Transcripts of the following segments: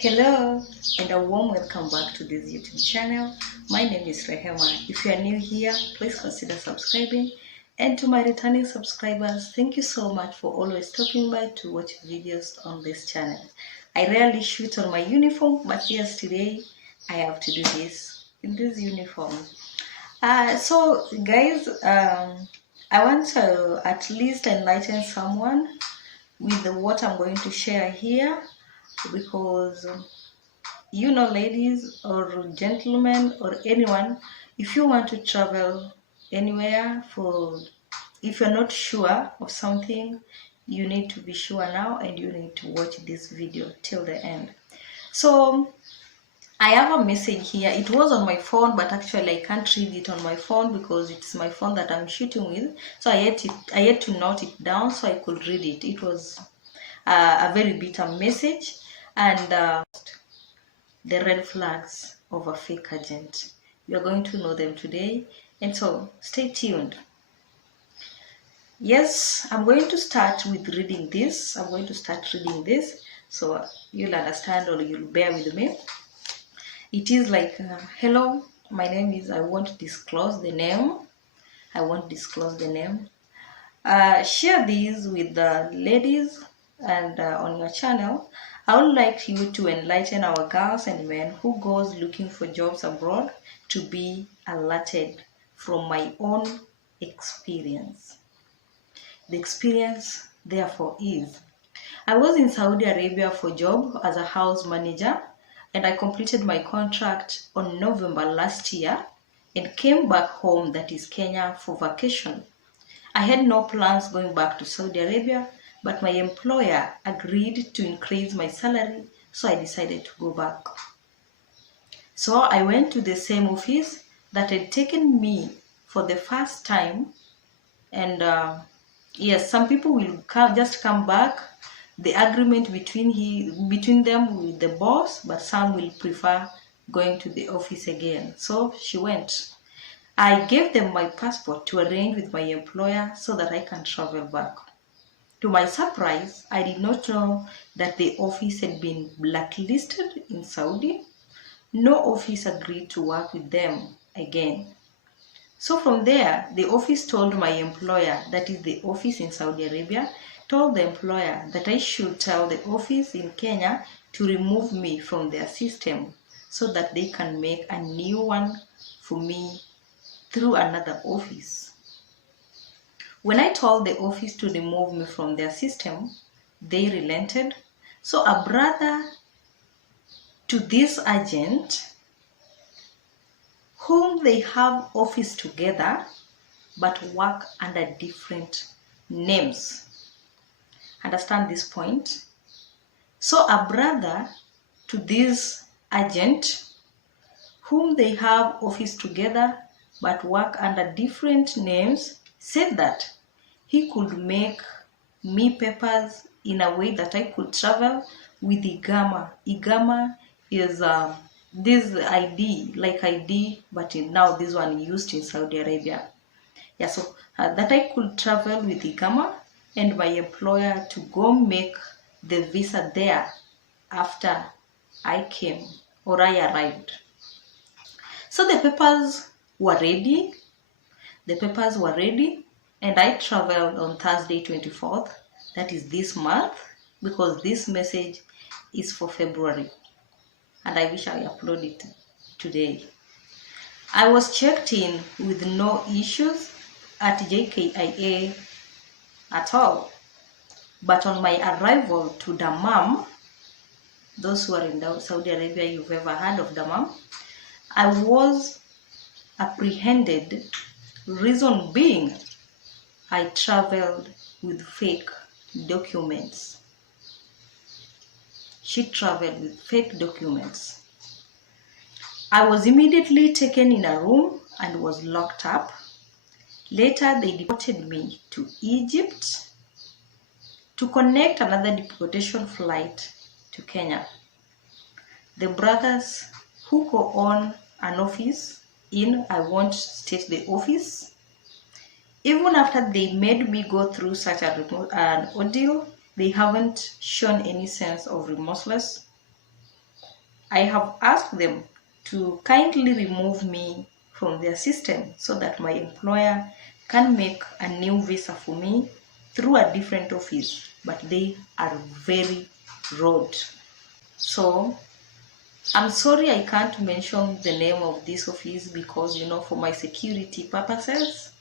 Hello and a warm welcome back to this YouTube channel. My name is Rehema. If you are new here, please consider subscribing. And to my returning subscribers, thank you so much for always stopping by to watch videos on this channel. I rarely shoot on my uniform, but yes, today I have to do this in this uniform. So guys, I want to at least enlighten someone with what I'm going to share here, because ladies or gentlemen or anyone, if you want to travel anywhere, if you're not sure of something, you need to be sure now and you need to watch this video till the end. So I have a message here. It was on my phone, but actually I can't read it on my phone because it's my phone that I'm shooting with. So I had to note it down so I could read it. It was a very bitter message, and the red flags of a fake agent. You're going to know them today, and so stay tuned. Yes, I'm going to start with reading this. So you'll understand or you'll bear with me. It is like, hello, my name is, I won't disclose the name. Share these with the ladies and on your channel. I would like you to enlighten our girls and men who goes looking for jobs abroad to be alerted from my own experience. The experience, therefore, is I was in Saudi Arabia for job as a house manager, and I completed my contract on November last year and came back home, that is Kenya, for vacation. I had no plans going back to Saudi Arabia, but my employer agreed to increase my salary, so I decided to go back. So I went to the same office that had taken me for the first time, and yes, some people will just come back, the agreement between them with the boss, but some will prefer going to the office again. So she went. I gave them my passport to arrange with my employer so that I can travel back. To my surprise, I did not know that the office had been blacklisted in Saudi. No office agreed to work with them again. So from there, the office told my employer, that is the office in Saudi Arabia, told the employer that I should tell the office in Kenya to remove me from their system so that they can make a new one for me through another office. When I told the office to remove me from their system, they relented. So a brother to this agent, whom they have office together but work under different names. Understand this point? So a brother to this agent, whom they have office together but work under different names, said that he could make me papers in a way that I could travel with Igama. Igama is this ID, like ID, but now this one used in Saudi Arabia. Yeah, so that I could travel with Igama and my employer to go make the visa there after I came or I arrived. So the papers were ready. And I traveled on Thursday 24th, that is this month, because this message is for February. And I wish I upload it today. I was checked in with no issues at JKIA at all. But on my arrival to Dammam, those who are in Saudi Arabia, you've ever heard of Dammam, I was apprehended. Reason being, I traveled with fake documents. She traveled with fake documents. I was immediately taken in a room and was locked up. Later, they deported me to Egypt to connect another deportation flight to Kenya. The brothers who co-own an office I won't state the office, even after they made me go through such an ordeal, they haven't shown any sense of remorseless. I have asked them to kindly remove me from their system so that my employer can make a new visa for me through a different office, but they are very rude. So I'm sorry I can't mention the name of this office because, for my security purposes.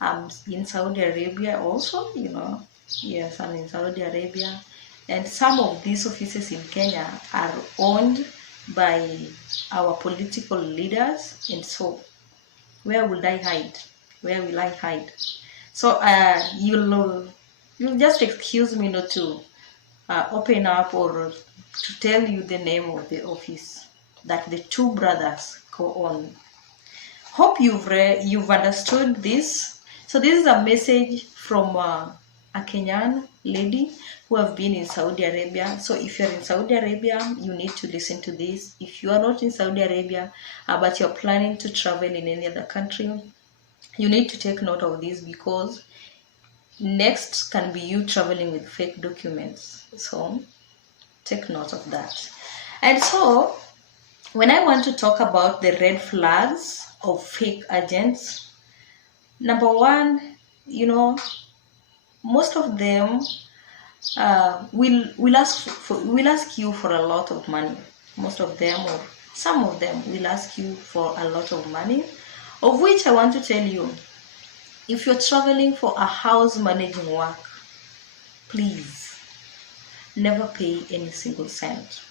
I'm in Saudi Arabia also, Yes, I'm in Saudi Arabia. And some of these offices in Kenya are owned by our political leaders. And so, where will I hide? Where will I hide? So, you'll just excuse me not to open up or to tell you the name of the office that the two brothers go on. Hope you've understood this. So this is a message from a Kenyan lady who have been in Saudi Arabia. So if you're in Saudi Arabia, you need to listen to this. If you are not in Saudi Arabia, but you're planning to travel in any other country, you need to take note of this because next can be you traveling with fake documents. So take note of that. And so when I want to talk about the red flags of fake agents, number one, most of them will ask you for a lot of money. Most of them, or some of them, will ask you for a lot of money, of which I want to tell you, if you're traveling for a house managing work, please never pay any single cent.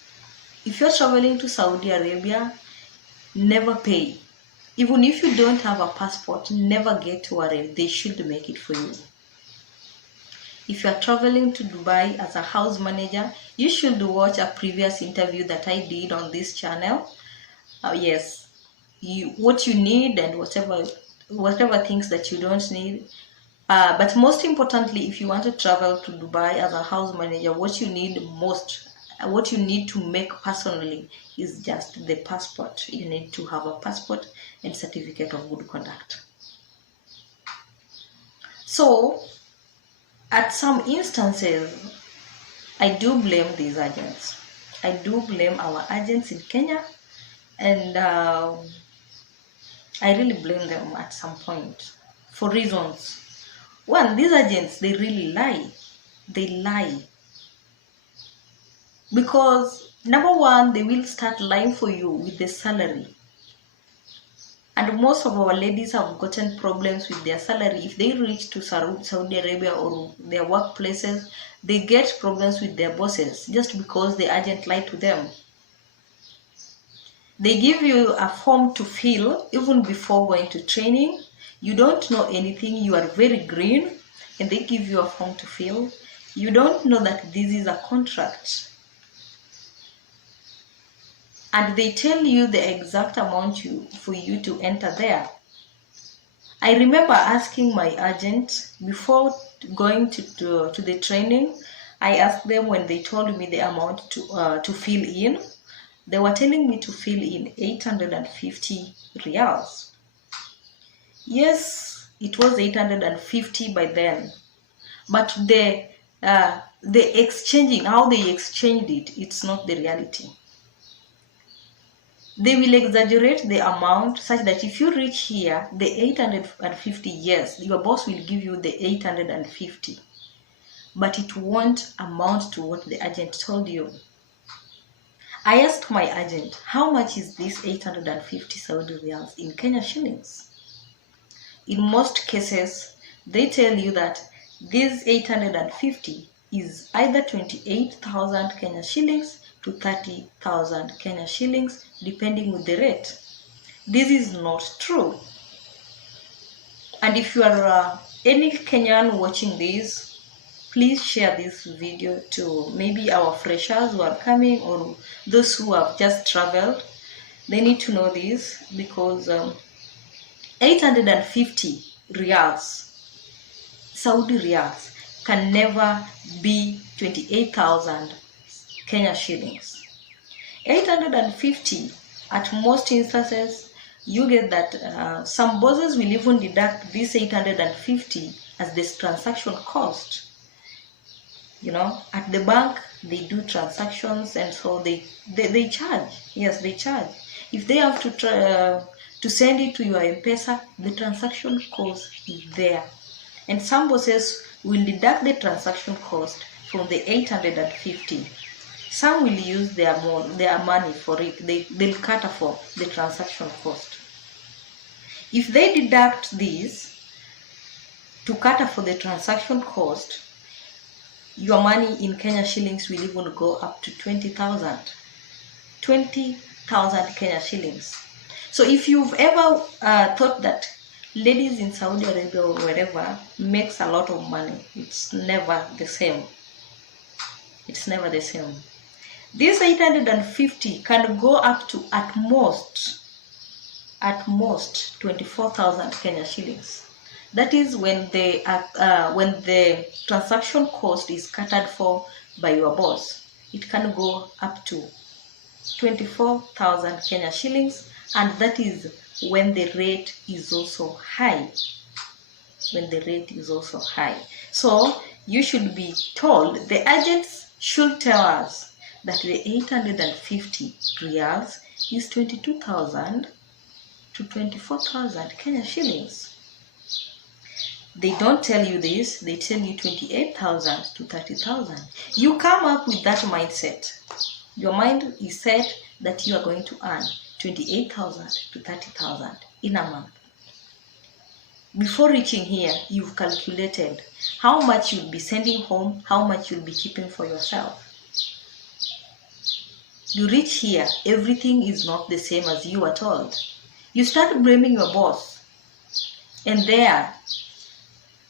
If you're traveling to Saudi Arabia, never pay. Even if you don't have a passport, never get worried. They should make it for you. If you are traveling to Dubai as a house manager, you should watch a previous interview that I did on this channel. Yes, what you need and whatever things that you don't need. But most importantly, if you want to travel to Dubai as a house manager, what you need to make personally is just the passport. You need to have a passport and certificate of good conduct. So, at some instances, I do blame these agents. I do blame our agents in Kenya, and I really blame them at some point for reasons. One, these agents, they really lie. They lie. Because, number one, they will start lying for you with the salary. And most of our ladies have gotten problems with their salary. If they reach to Saudi Arabia or their workplaces, they get problems with their bosses just because the agent lied to them. They give you a form to fill even before going to training. You don't know anything, you are very green, and they give you a form to fill. You don't know that this is a contract. And they tell you the exact amount for you to enter there. I remember asking my agent before going to the training. I asked them when they told me the amount to fill in. They were telling me to fill in 850 riyals. Yes, it was 850 by then, but the exchanging, how they exchanged it, it's not the reality. They will exaggerate the amount such that if you reach here, the 850, yes, your boss will give you the 850, but it won't amount to what the agent told you. I asked my agent, how much is this 850 Saudi riyals in Kenya shillings? In most cases, they tell you that this 850 is either 28,000 Kenya shillings to 30,000 Kenya shillings, depending on the rate. This is not true. And if you are any Kenyan watching this, please share this video to maybe our freshers who are coming or those who have just traveled. They need to know this because 850 riyals, Saudi riyals, can never be 28,000 Kenya shillings. 850, at most instances, you get that some bosses will even deduct this 850 as this transaction cost. At the bank, They do transactions, and so they charge. Yes, they charge. If they have to send it to your M-Pesa, the transaction cost is there. And some bosses will deduct the transaction cost from the 850. Some will use their money for it. They'll cater for the transaction cost. If they deduct this to cater for the transaction cost, your money in Kenya shillings will even go up to 20,000. 20,000 Kenya shillings. So if you've ever thought that ladies in Saudi Arabia or wherever makes a lot of money, it's never the same. It's never the same. This 850 can go up to at most 24,000 Kenya shillings. That is when the transaction cost is catered for by your boss. It can go up to 24,000 Kenya shillings, and that is when the rate is also high. When the rate is also high. So you should be told, the agents should tell us that the 850 riyals is 22,000 to 24,000 Kenya shillings. They don't tell you this, they tell you 28,000 to 30,000. You come up with that mindset. Your mind is set that you are going to earn 28,000 to 30,000 in a month. Before reaching here, you've calculated how much you'll be sending home, how much you'll be keeping for yourself. You reach here, everything is not the same as you were told. You start blaming your boss. And there,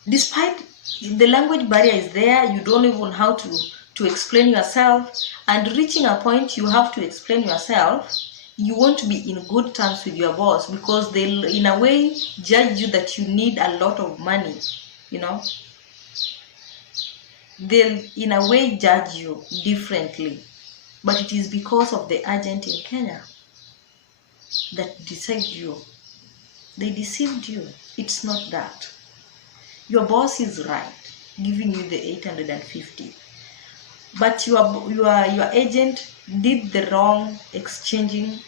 despite the language barrier is there, you don't even know how to explain yourself, and reaching a point you have to explain yourself, you won't be in good terms with your boss, because they'll in a way judge you that you need a lot of money, you know. They'll in a way judge you differently, but it is because of the agent in Kenya that deceived you. They deceived you. It's not that. Your boss is right, giving you the 850. But your agent did the wrong exchanging,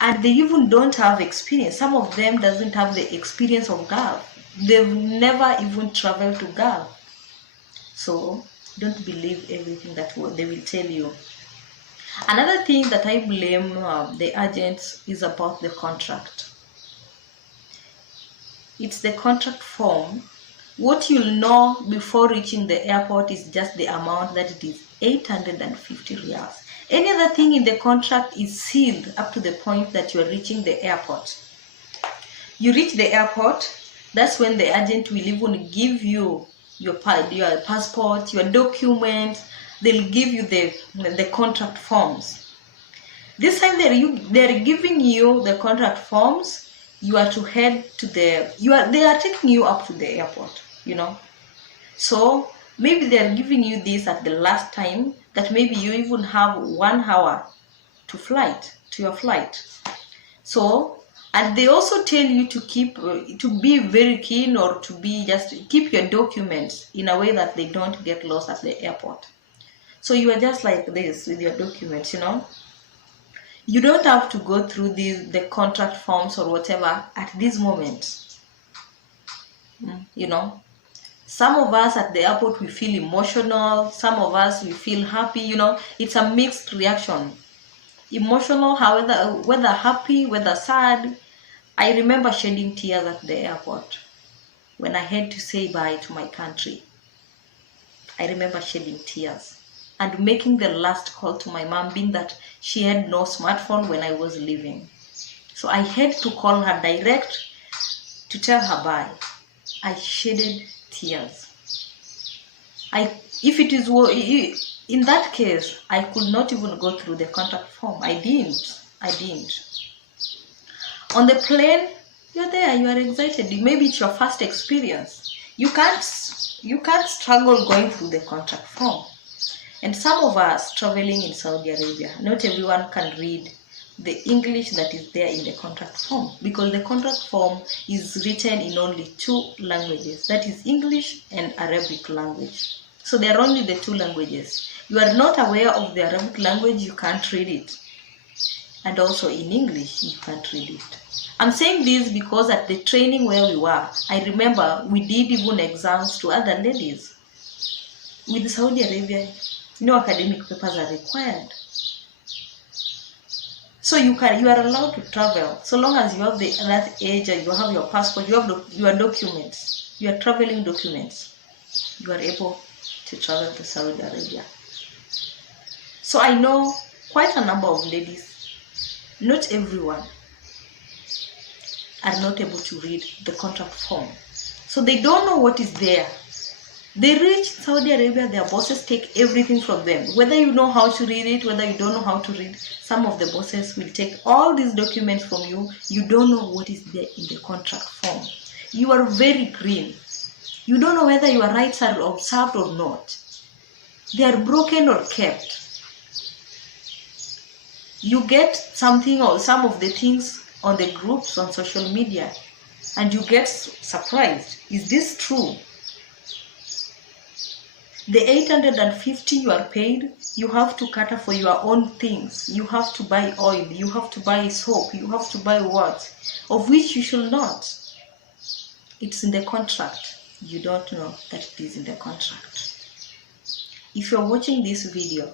and they even don't have experience. Some of them doesn't have the experience of Gulf. They've never even traveled to Gulf. So don't believe everything that they will tell you. Another thing that I blame the agents is about the contract. It's the contract form. What you'll know before reaching the airport is just the amount that it is 850 riyals. Any other thing in the contract is sealed up to the point that you're reaching the airport. You reach the airport, that's when the agent will even give you your passport, your documents. They'll give you the contract forms. This time they're giving you the contract forms. You are to head to they are taking you up to the airport, you know. So maybe they are giving you this at the last time, that maybe you even have 1 hour to your flight. So, and they also tell you to be very keen, or to be just keep your documents in a way that they don't get lost at the airport. So you are just like this with your documents, you know. You don't have to go through the contract forms or whatever at this moment. You know, some of us at the airport, we feel emotional. Some of us, we feel happy, you know. It's a mixed reaction. Emotional, however, whether happy, whether sad. I remember shedding tears at the airport when I had to say bye to my country. I remember shedding tears and making the last call to my mom, being that she had no smartphone when I was leaving. So I had to call her direct to tell her bye. I shedded tears. If it is in that case, I could not even go through the contract form. I didn't. On the plane, you're there, you are excited. Maybe it's your first experience. You can't struggle going through the contract form. And some of us traveling in Saudi Arabia, not everyone can read the English that is there in the contract form, because the contract form is written in only 2 languages, that is English and Arabic language. So there are only the 2 languages. you are not aware of the Arabic language, you can't read it. And also in English, you can't read it. I'm saying this because at the training where we were, I remember we did even exams to other ladies. With Saudi Arabia, no academic papers are required. So you are allowed to travel so long as you have that age and you have your passport, you have your documents, your traveling documents. You are able to travel to Saudi Arabia. So I know quite a number of ladies. Not everyone are not able to read the contract form. So they don't know what is there. They reach Saudi Arabia, their bosses take everything from them. Whether you know how to read it, whether you don't know how to read, some of the bosses will take all these documents from you. You don't know what is there in the contract form. You are very green. You don't know whether your rights are observed or not. They are broken or kept. You get something or some of the things on the groups on social media and you get surprised. Is this true? The 850 you are paid, you have to cater for your own things. You have to buy oil, you have to buy soap, you have to buy what? Of which you should not. It's in the contract. You don't know that it is in the contract. If you're watching this video,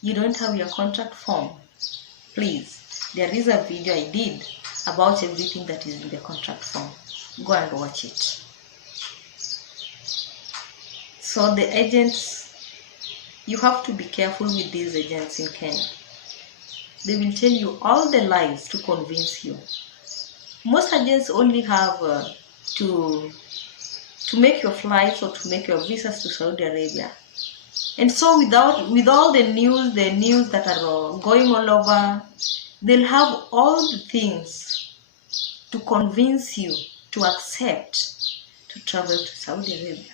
you don't have your contract form, please, there is a video I did about everything that is in the contract form. Go and watch it. So the agents, you have to be careful with these agents in Kenya. They will tell you all the lies to convince you. Most agents only have to make your flights or to make your visas to Saudi Arabia. And so with all the news that are going all over, they'll have all the things to convince you to accept to travel to Saudi Arabia.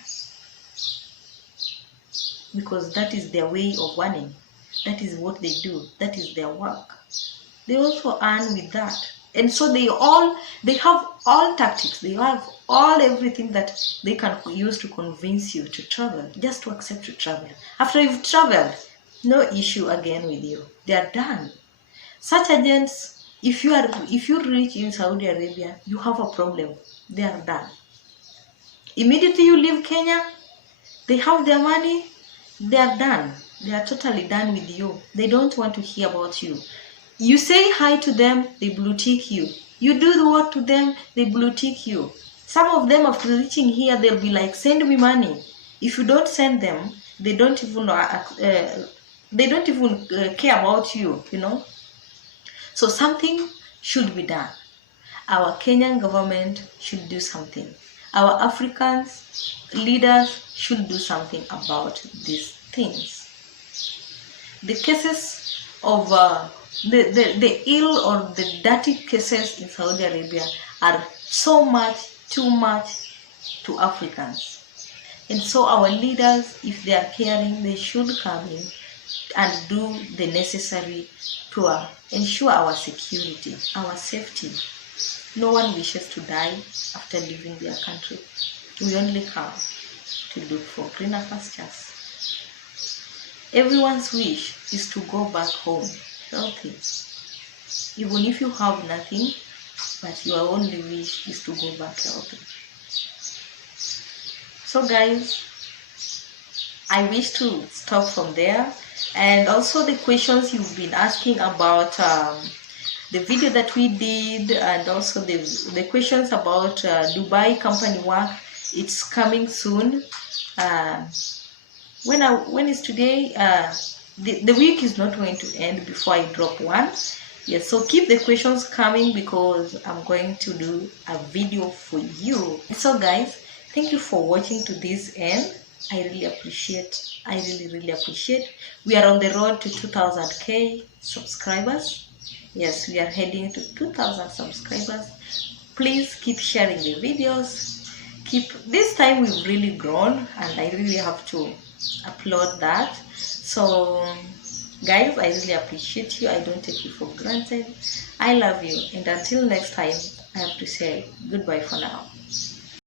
Because that is their way of earning. That is what they do. That is their work. They also earn with that. And so they have all tactics. They have everything that they can use to convince you to travel, just to accept to travel. After you've traveled, no issue again with you. They are done. Such agents, if you reach in Saudi Arabia, you have a problem. They are done. Immediately you leave Kenya, they have their money, they are done. They are totally done with you. They don't want to hear about you. You say hi to them, they blue tick you. You do the work to them, they blue tick you. Some of them after reaching here, they'll be like, send me money. If you don't send them, they don't even care about you, you know. So something should be done. Our Kenyan government should do something. Our Africans leaders should do something about these things. The cases of the ill or the dirty cases in Saudi Arabia are too much to Africans. And so our leaders, if they are caring, they should come in and do the necessary to ensure our security, our safety. No one wishes to die after leaving their country. We only have to look for greener pastures. Everyone's wish is to go back home healthy. Even if you have nothing, but your only wish is to go back healthy. So guys, I wish to stop from there. And also the questions you've been asking about the video that we did, and also the questions about Dubai company work, it's coming soon. When is today? The week is not going to end before I drop one. Yes, so keep the questions coming because I'm going to do a video for you. So guys, thank you for watching to this end. I really appreciate. We are on the road to 2000k subscribers. Yes, we are heading to 2000 subscribers. Please keep sharing the videos. This time we've really grown and I really have to upload that. So guys, I really appreciate you. I don't take you for granted. I love you, and until next time, I have to say goodbye for now.